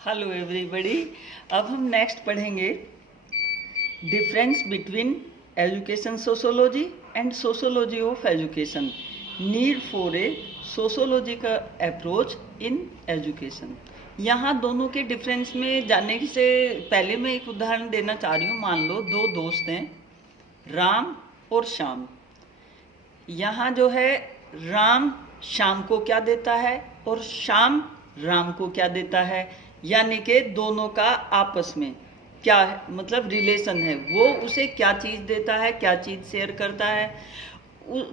Hello everybody. अब हम next पढ़ेंगे difference between education sociology and sociology of education, need for a sociological approach in education. यहाँ दोनों के डिफरेंस में जानने से पहले मैं एक उदाहरण देना चाह रही हूँ। मान लो दो दोस्त हैं, राम और श्याम। यहाँ जो है राम श्याम को क्या देता है और श्याम राम को क्या देता है, यानी कि दोनों का आपस में क्या मतलब रिलेशन है। वो उसे क्या चीज़ देता है, क्या चीज़ शेयर करता है,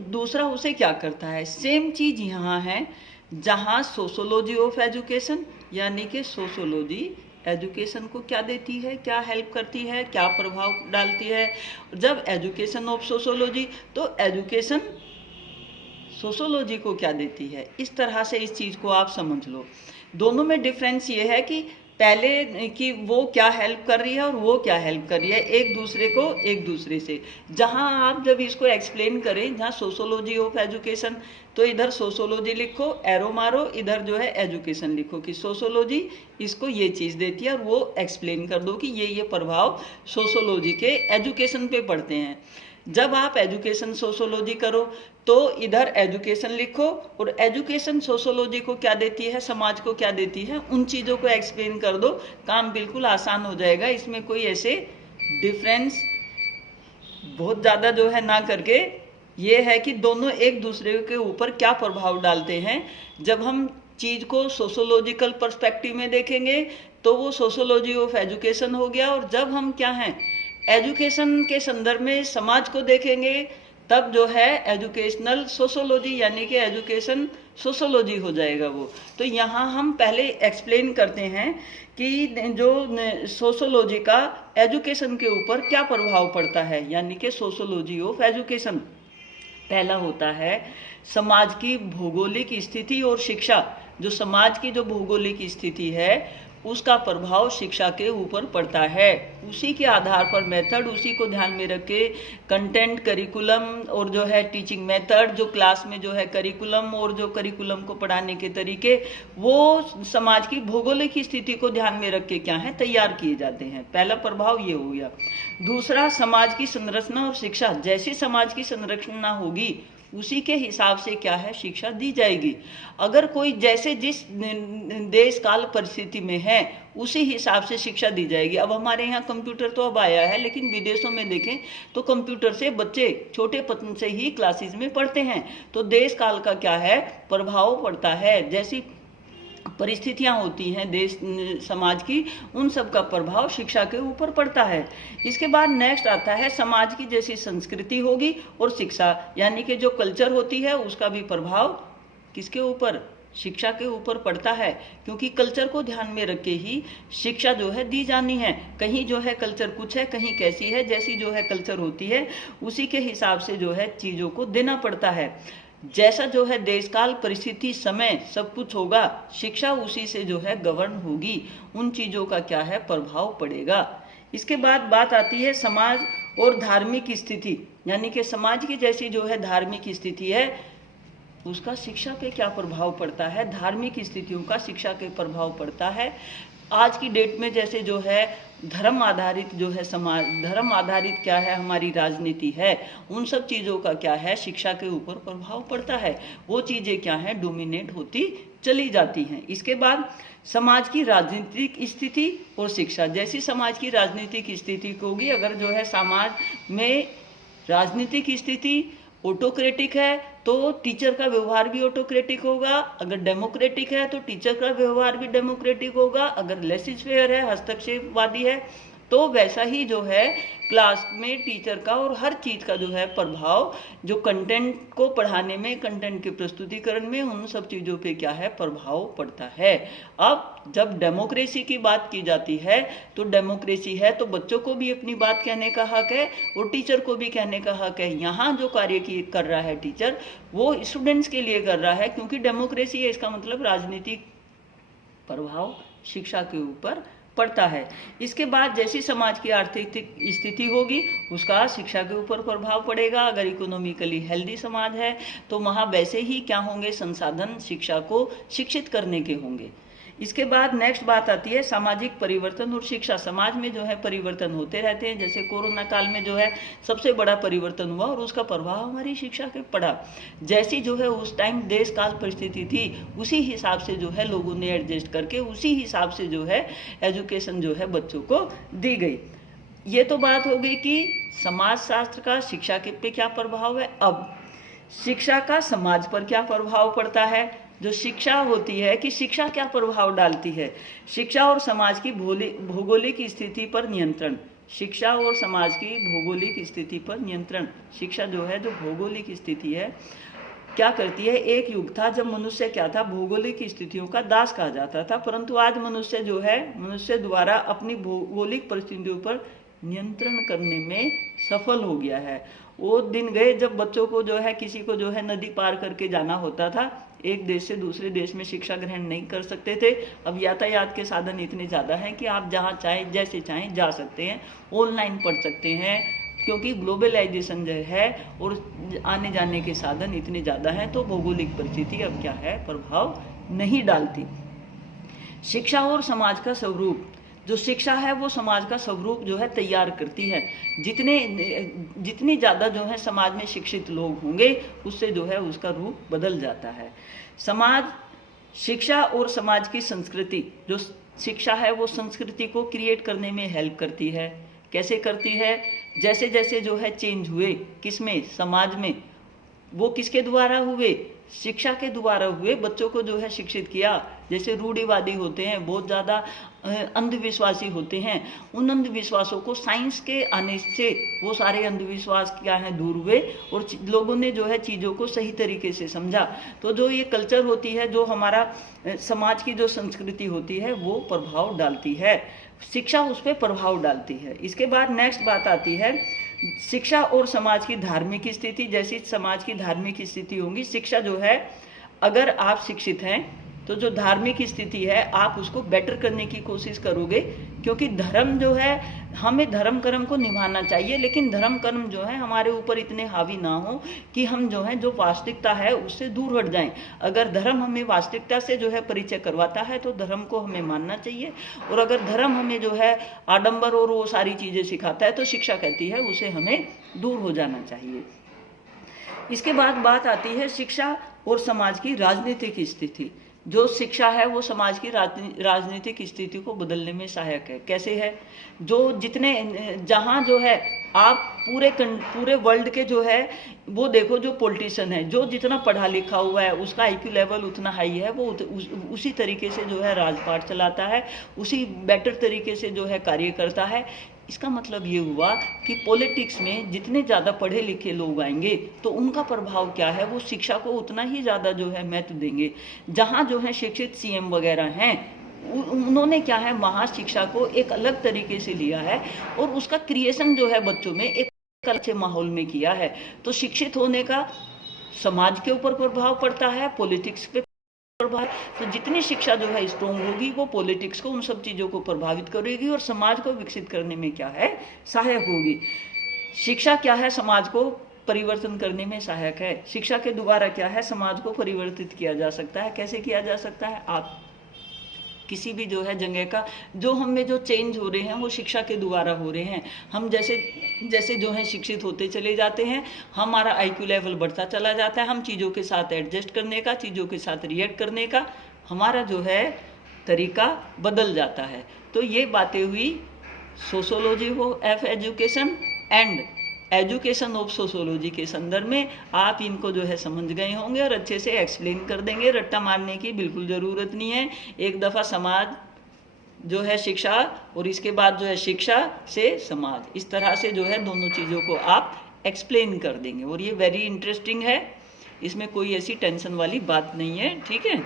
दूसरा उसे क्या करता है। सेम चीज़ यहाँ है, जहाँ सोशोलॉजी ऑफ एजुकेशन यानी कि सोशोलॉजी एजुकेशन को क्या देती है, क्या हेल्प करती है, क्या प्रभाव डालती है। जब एजुकेशन ऑफ सोशोलॉजी तो एजुकेशन सोशोलॉजी को क्या देती है। इस तरह से इस चीज़ को आप समझ लो। दोनों में डिफरेंस ये है कि पहले कि वो क्या हेल्प कर रही है और वो क्या हेल्प कर रही है एक दूसरे को एक दूसरे से। जहाँ आप जब इसको एक्सप्लेन करें, जहाँ सोशोलॉजी ऑफ एजुकेशन, तो इधर सोशोलॉजी लिखो, एरो मारो, इधर जो है एजुकेशन लिखो कि सोशोलॉजी इसको ये चीज़ देती है, और वो एक्सप्लेन कर दो कि ये प्रभाव सोशोलॉजी के एजुकेशन पे पड़ते हैं। जब आप एजुकेशन सोशोलॉजी करो तो इधर एजुकेशन लिखो और एजुकेशन सोशोलॉजी को क्या देती है, समाज को क्या देती है, उन चीज़ों को एक्सप्लेन कर दो। काम बिल्कुल आसान हो जाएगा। इसमें कोई ऐसे डिफरेंस बहुत ज़्यादा जो है ना करके, ये है कि दोनों एक दूसरे के ऊपर क्या प्रभाव डालते हैं। जब हम चीज़ को सोशोलॉजिकल पर्सपेक्टिव में देखेंगे तो वो सोशोलॉजी ऑफ एजुकेशन हो गया, और जब हम क्या हैं एजुकेशन के संदर्भ में समाज को देखेंगे तब जो है एजुकेशनल सोशोलॉजी यानी कि एजुकेशन सोशोलॉजी हो जाएगा वो। तो यहाँ हम पहले एक्सप्लेन करते हैं कि जो सोशोलॉजी का एजुकेशन के ऊपर क्या प्रभाव पड़ता है, यानी कि सोशोलॉजी ऑफ एजुकेशन। पहला होता है समाज की भौगोलिक स्थिति और शिक्षा। जो समाज की जो भौगोलिक स्थिति है उसका प्रभाव शिक्षा के ऊपर पड़ता है। उसी के आधार पर मेथड, उसी को ध्यान में रख के कंटेंट, करिकुलम और जो है टीचिंग मेथड, जो क्लास में जो है करिकुलम और जो करिकुलम को पढ़ाने के तरीके, वो समाज की भौगोलिक स्थिति को ध्यान में रख के क्या है तैयार किए जाते हैं। पहला प्रभाव ये हो गया। दूसरा, समाज की संरचना और शिक्षा। जैसी समाज की संरचना होगी उसी के हिसाब से क्या है शिक्षा दी जाएगी। अगर कोई जैसे जिस देश काल परिस्थिति में है उसी हिसाब से शिक्षा दी जाएगी। अब हमारे यहाँ कंप्यूटर तो अब आया है, लेकिन विदेशों में देखें तो कंप्यूटर से बच्चे छोटे पतन से ही क्लासेस में पढ़ते हैं। तो देश काल का क्या है प्रभाव पड़ता है। जैसी परिस्थितियां होती हैं देश समाज की, उन सब का प्रभाव शिक्षा के ऊपर पड़ता है। इसके बाद नेक्स्ट आता है समाज की जैसी संस्कृति होगी और शिक्षा, यानी कि जो कल्चर होती है उसका भी प्रभाव किसके ऊपर, शिक्षा के ऊपर पड़ता है। क्योंकि कल्चर को ध्यान में रख के ही शिक्षा जो है दी जानी है। कहीं जो है कल्चर कुछ है, कहीं कैसी है, जैसी जो है कल्चर होती है उसी के हिसाब से जो है चीज़ों को देना पड़ता है। जैसा जो है देश काल परिस्थिति समय सब कुछ होगा, शिक्षा उसी से जो है गवर्न होगी, उन चीज़ों का क्या है प्रभाव पड़ेगा। इसके बाद बात आती है समाज और धार्मिक स्थिति, यानी कि समाज की जैसी जो है धार्मिक स्थिति है उसका शिक्षा पे क्या प्रभाव पड़ता है, धार्मिक स्थितियों का शिक्षा के प्रभाव पड़ता है। आज की डेट में जैसे जो है धर्म आधारित जो है समाज, धर्म आधारित क्या है हमारी राजनीति है, उन सब चीज़ों का क्या है शिक्षा के ऊपर प्रभाव पड़ता है। वो चीज़ें क्या है डोमिनेट होती चली जाती हैं। इसके बाद समाज की राजनीतिक स्थिति और शिक्षा। जैसी समाज की राजनीतिक स्थिति होगी, अगर जो है समाज में राजनीतिक स्थिति ऑटोक्रेटिक है तो टीचर का व्यवहार भी ऑटोक्रेटिक होगा। अगर डेमोक्रेटिक है तो टीचर का व्यवहार भी डेमोक्रेटिक होगा। अगर लेसिस फेयर है, हस्तक्षेपवादी है, तो वैसा ही जो है क्लास में टीचर का और हर चीज़ का जो है प्रभाव, जो कंटेंट को पढ़ाने में, कंटेंट के प्रस्तुतिकरण में, उन सब चीज़ों पे क्या है प्रभाव पड़ता है। अब जब डेमोक्रेसी की बात की जाती है तो डेमोक्रेसी है तो बच्चों को भी अपनी बात कहने का हक है और टीचर को भी कहने का हक है। यहाँ जो कार्य कर रहा है टीचर वो स्टूडेंट्स के लिए कर रहा है, क्योंकि डेमोक्रेसी है, इसका मतलब राजनीतिक प्रभाव शिक्षा के ऊपर पड़ता है। इसके बाद जैसी समाज की आर्थिक स्थिति होगी उसका शिक्षा के ऊपर प्रभाव पड़ेगा। अगर इकोनॉमिकली हेल्दी समाज है तो वहाँ वैसे ही क्या होंगे संसाधन शिक्षा को शिक्षित करने के होंगे। इसके बाद नेक्स्ट बात आती है सामाजिक परिवर्तन और शिक्षा। समाज में जो है परिवर्तन होते रहते हैं, जैसे कोरोना काल में जो है सबसे बड़ा परिवर्तन हुआ और उसका प्रभाव हमारी शिक्षा पे पड़ा। जैसी जो है उस टाइम देश काल परिस्थिति थी, उसी हिसाब से जो है लोगों ने एडजस्ट करके उसी हिसाब से जो है एजुकेशन जो है बच्चों को दी गई। ये तो बात हो गई कि समाज शास्त्र का शिक्षा के पे क्या प्रभाव है। अब शिक्षा का समाज पर क्या प्रभाव पड़ता है। जो शिक्षा होती है कि शिक्षा क्या प्रभाव डालती है। शिक्षा और समाज की भौगोलिक स्थिति पर नियंत्रण। शिक्षा और समाज की भौगोलिक स्थिति पर नियंत्रण। शिक्षा जो है जो भौगोलिक स्थिति है क्या करती है। एक युग था जब मनुष्य क्या था, भौगोलिक स्थितियों का दास कहा जाता था, परंतु आज मनुष्य जो है मनुष्य द्वारा अपनी भौगोलिक परिस्थितियों पर नियंत्रण करने में सफल हो गया है। वो दिन गए जब बच्चों को जो है किसी को जो है नदी पार करके जाना होता था, एक देश से दूसरे देश में शिक्षा ग्रहण नहीं कर सकते थे। अब यातायात के साधन इतने ज़्यादा हैं कि आप जहाँ चाहें जैसे चाहें जा सकते हैं, ऑनलाइन पढ़ सकते हैं, क्योंकि ग्लोबलाइजेशन जो है और आने जाने के साधन इतने ज़्यादा हैं, तो भौगोलिक परिस्थिति अब क्या है प्रभाव नहीं डालती। शिक्षा और समाज का स्वरूप। जो शिक्षा है वो समाज का स्वरूप जो है तैयार करती है। जितनी ज़्यादा जो है समाज में शिक्षित लोग होंगे उससे जो है उसका रूप बदल जाता है। समाज, शिक्षा और समाज की संस्कृति। जो शिक्षा है वो संस्कृति को क्रिएट करने में हेल्प करती है। कैसे करती है। जैसे जैसे जो है चेंज हुए किसमें, समाज में, वो किसके द्वारा हुए, शिक्षा के द्वारा हुए। बच्चों को जो है शिक्षित किया। जैसे रूढ़िवादी होते हैं, बहुत ज़्यादा अंधविश्वासी होते हैं, उन अंधविश्वासों को साइंस के आने से वो सारे अंधविश्वास क्या है दूर हुए और लोगों ने जो है चीज़ों को सही तरीके से समझा। तो जो ये कल्चर होती है, जो हमारा समाज की जो संस्कृति होती है वो प्रभाव डालती है, शिक्षा उस पर प्रभाव डालती है। इसके बाद नेक्स्ट बात आती है शिक्षा और समाज की धार्मिक स्थिति। जैसी समाज की धार्मिक स्थिति होगी, शिक्षा जो है, अगर आप शिक्षित हैं तो जो धार्मिक स्थिति है आप उसको बेटर करने की कोशिश करोगे, क्योंकि धर्म जो है, हमें धर्म कर्म को निभाना चाहिए, लेकिन धर्म कर्म जो है हमारे ऊपर इतने हावी ना हो कि हम जो है जो वास्तविकता है उससे दूर हट जाएं। अगर धर्म हमें वास्तविकता से जो है परिचय करवाता है तो धर्म को हमें मानना चाहिए, और अगर धर्म हमें जो है आडंबर और वो सारी चीज़ें सिखाता है तो शिक्षा कहती है उसे हमें दूर हो जाना चाहिए। इसके बाद बात आती है शिक्षा और समाज की राजनीतिक स्थिति। जो शिक्षा है वो समाज की राजनीतिक स्थिति को बदलने में सहायक है। कैसे है। जो जितने जहाँ जो है आप पूरे वर्ल्ड के जो है वो देखो, जो पॉलिटिशियन है, जो जितना पढ़ा लिखा हुआ है उसका आईक्यू लेवल उतना हाई है, वो उसी तरीके से जो है राजपाट चलाता है, उसी बेटर तरीके से जो है कार्य करता है। इसका मतलब ये हुआ कि पॉलिटिक्स में जितने ज़्यादा पढ़े लिखे लोग आएंगे तो उनका प्रभाव क्या है, वो शिक्षा को उतना ही ज़्यादा जो है महत्व देंगे। जहाँ जो है शिक्षित सीएम वगैरह हैं, उन्होंने क्या है महाशिक्षा को एक अलग तरीके से लिया है और उसका क्रिएशन जो है बच्चों में एक अच्छे माहौल में किया है। तो शिक्षित होने का समाज के ऊपर प्रभाव पड़ता है, पॉलिटिक्स पे प्रभाव। तो जितनी शिक्षा जो है स्ट्रॉन्ग होगी वो पॉलिटिक्स को, उन सब चीज़ों को प्रभावित करेगी और समाज को विकसित करने में क्या है सहायक होगी। शिक्षा क्या है, समाज को परिवर्तन करने में सहायक है। शिक्षा के द्वारा क्या है समाज को परिवर्तित किया जा सकता है। कैसे किया जा सकता है। आप किसी भी जो है जगह का जो हम में जो चेंज हो रहे हैं वो शिक्षा के द्वारा हो रहे हैं। हम जैसे जैसे जो है शिक्षित होते चले जाते हैं, हमारा आईक्यू लेवल बढ़ता चला जाता है, हम चीज़ों के साथ एडजस्ट करने का, चीज़ों के साथ रिएक्ट करने का हमारा जो है तरीका बदल जाता है। तो ये बातें हुई sociology of education and education of sociology के संदर्भ में। आप इनको जो है समझ गए होंगे और अच्छे से एक्सप्लेन कर देंगे। रट्टा मारने की बिल्कुल ज़रूरत नहीं है। एक दफ़ा समाज जो है शिक्षा और इसके बाद जो है शिक्षा से समाज, इस तरह से जो है दोनों चीज़ों को आप एक्सप्लेन कर देंगे और ये वेरी इंटरेस्टिंग है, इसमें कोई ऐसी टेंशन वाली बात नहीं है। ठीक है।